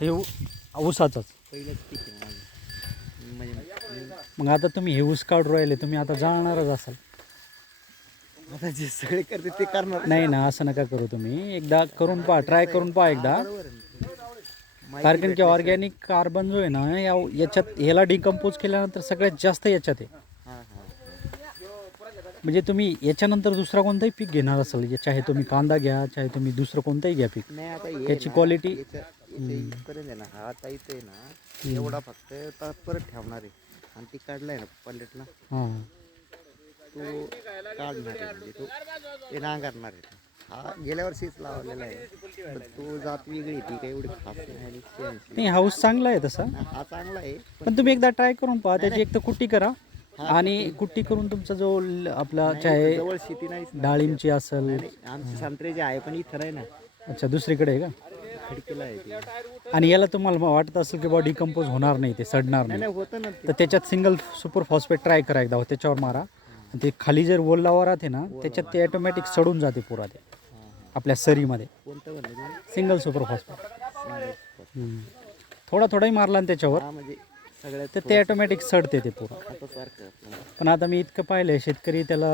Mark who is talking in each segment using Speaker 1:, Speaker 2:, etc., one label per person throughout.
Speaker 1: हे ऊसाचंच.
Speaker 2: पहिलंच पीक आहे माझं म्हणजे
Speaker 1: मग आता तुम्ही हे ऊस काढून राहिले तुम्ही आता जाणारच असाल.
Speaker 2: आता जे सगळे करते ते करणार.
Speaker 1: नाही ना असं नका करू तुम्ही. एकदा करून पहा ट्राय करून पहा एकदा.
Speaker 2: बरोबर आहे ना. माहिती
Speaker 1: कारण की ऑर्गॅनिक कार्बन जो आहे ना या याच्यात ह्याला डिकम्पोज केल्यानंतर सगळ्यात जास्त याच्यात आहे. म्हणजे तुम्ही याच्यानंतर दुसरा कोणताही पीक घेणार असाल या- चाहे तुम्ही कांदा घ्या चाहे तुम्ही दुसरं कोणताही घ्या पीक.
Speaker 2: नाही आता हे
Speaker 1: याची
Speaker 2: ना,
Speaker 1: quality-
Speaker 2: याच्या- याच्या इथपर्यंत आहे ना हा आता इथे आहे ना एवढा फक्त आता परत ठेवणार आहे. आणि ती काढलाय ना पल्लेटला
Speaker 1: हां.
Speaker 2: तो काढणार आहे म्हणजे तो ते नांगरणार आहे. हा गेल्या वर्षीच लावलेला आहे. पण तो जात वेगळी आहे, ती काही एवढी खास नाही आणि शेणशी.
Speaker 1: नाही हाऊस चांगला आहे तसा.
Speaker 2: हा चांगला आहे पण
Speaker 1: पण तुम्ही एकदा ट्राय करून पहा त्याची एक तर कुट्टी करा. आणि कुट्टी करून तुमचा जो ल- आपला चाहे
Speaker 2: जवळ शेती नाहीच ना.
Speaker 1: डाळिंबची असेल.
Speaker 2: नाही, आमची संत्र्याची आहे पण इथं नाही ना.
Speaker 1: अच्छा दुसरीकडे आहे का?
Speaker 2: खिडकीला आहे ती.
Speaker 1: आणि याला तुम्हाला मग वाटत असेल की बा डिकम्पोज होणार नाही ते सडणार
Speaker 2: नाही
Speaker 1: नाही.
Speaker 2: नाही होतं ना ते.
Speaker 1: तर त्याच्यात सिंगल सुपर फॉस्फेट ट्राय करा एकदा त्याच्यावर मारा. आणि ते खाली जर ओल्लावर राहते ना त्याच्यात ते ऑटोमॅटिक सडून जाते पुरा ते
Speaker 2: हा, हा.
Speaker 1: आपल्या सरीमध्ये.
Speaker 2: कोणतं म्हणलं तुम्ही?
Speaker 1: Single super phosphate. थोडा थोडाही मारला ना त्याच्यावर.
Speaker 2: हा म्हणजे सगळ्यात
Speaker 1: तर ते ऑटोमॅटिक सडते ते पुरा
Speaker 2: आता सारखं आपलं.
Speaker 1: पण आता मी इतकं पाहिलंय शेतकरी त्याला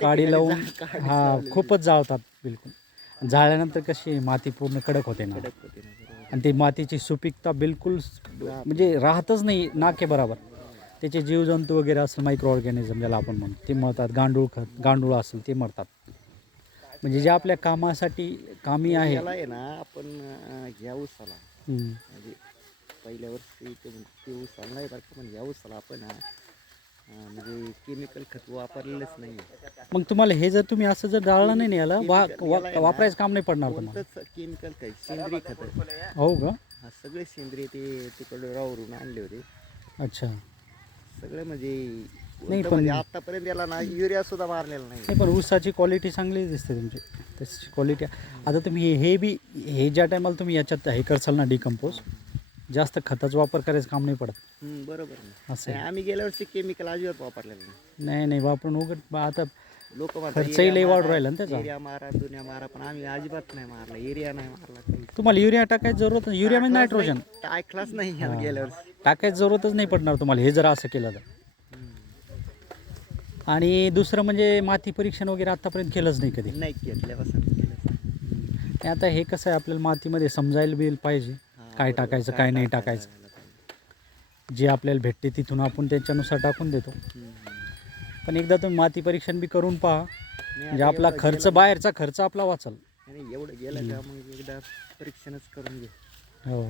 Speaker 1: काडी लावून हा खूपच जाळतात बिलकुल. जाळल्यानंतर कशी माती पूर्ण कडक होते ना.
Speaker 2: कडक होते ना, बरोबर.
Speaker 1: आणि ती मातीची सुपीकता बिलकुल म्हणजे राहतच नाही नाके बरोबर. त्याचे जीवजंतू वगैरे असेल मायक्रो ऑर्गॅनिझम ज्याला आपण म्हणतो ते मरतात. गांडूळ खत गांडूळ असेल ते मरतात. म्हणजे जे आपल्या कामासाठी कामी आहे.
Speaker 2: याला आहे ना आपण अं, ह्या उसाला
Speaker 1: हम्म.
Speaker 2: म्हणजे पहिल्या वर्षी ते ते उसाला नाही बरं का पण ह्या उसाला आपण म्हणजे केमिकल खत वापरलेलंच नाही
Speaker 1: मग तुम्हाला हे जर तुम्ही असं जर जाळलं नाही ना याला वा वा- वापरायचं काम नाही पडणार तुम्हाला.
Speaker 2: कोणतंच केमिकल काही सेंद्रिय खत.
Speaker 1: हो का?
Speaker 2: हा सगळे सेंद्रिय ते तिकडे रावरून आणले होते.
Speaker 1: अच्छा.
Speaker 2: सगळे म्हणजे
Speaker 1: नाही,
Speaker 2: कोणतं
Speaker 1: पण-
Speaker 2: म्हणजे आतापर्यंत याला ना युरिया सुद्धा मारलेला नाही.
Speaker 1: पण ऊसाची क्वालिटी चांगली दिसते तुमची. त्याची क्वालिटी आता तुम्ही हे- हे बी हे ज्या टायमाला तुम्ही याच्यात हे करसाल ना डिकम्पोज जास्त खताचा वापर करायचं काम नाही पडत.
Speaker 2: हम्म, बरोबर ना.
Speaker 1: असं
Speaker 2: आणि आम्ही गेल्या वर्षी केमिकल अजिबात वापरलेलं नाही.
Speaker 1: नाही नाही वापरून उघड आता
Speaker 2: लोक
Speaker 1: खर्चही लई वाढून राहिला ना त्याचा.
Speaker 2: एरिया मारा दुनिया मारा पण आम्ही अजिबात नाही मारला एरिया नाही मारला काही
Speaker 1: तुम्हाला युरिया टाकायची जरूरत नाही. युरिया म्हणजे नायट्रोजन
Speaker 2: ऐकलाच नाही गेल्या वर्षी.
Speaker 1: टाकायची जरूरतच नाही पडणार तुम्हाला हे जर असं केलं तर. आणि दुसरं म्हणजे माती परीक्षण वगैरे आतापर्यंत केलंच नाही कधी.
Speaker 2: नाही घेतल्यापासून केलंच नाही.
Speaker 1: आणि आता हे कसं आहे आपल्याला मातीमध्ये समजायला बिल पाहिजे. काय. टाकायचं काय नाही टाकायचं. जे आपल्याला भेटते तिथून आपण त्याच्यानुसार टाकून देतो. पण एकदा तुम्ही माती परीक्षण बी करून पहा म्हणजे आपला खर्च बाहेरचा खर्च आपला वाचल
Speaker 2: एवढं गेलं का मग एकदा परीक्षणच करून घे
Speaker 1: हो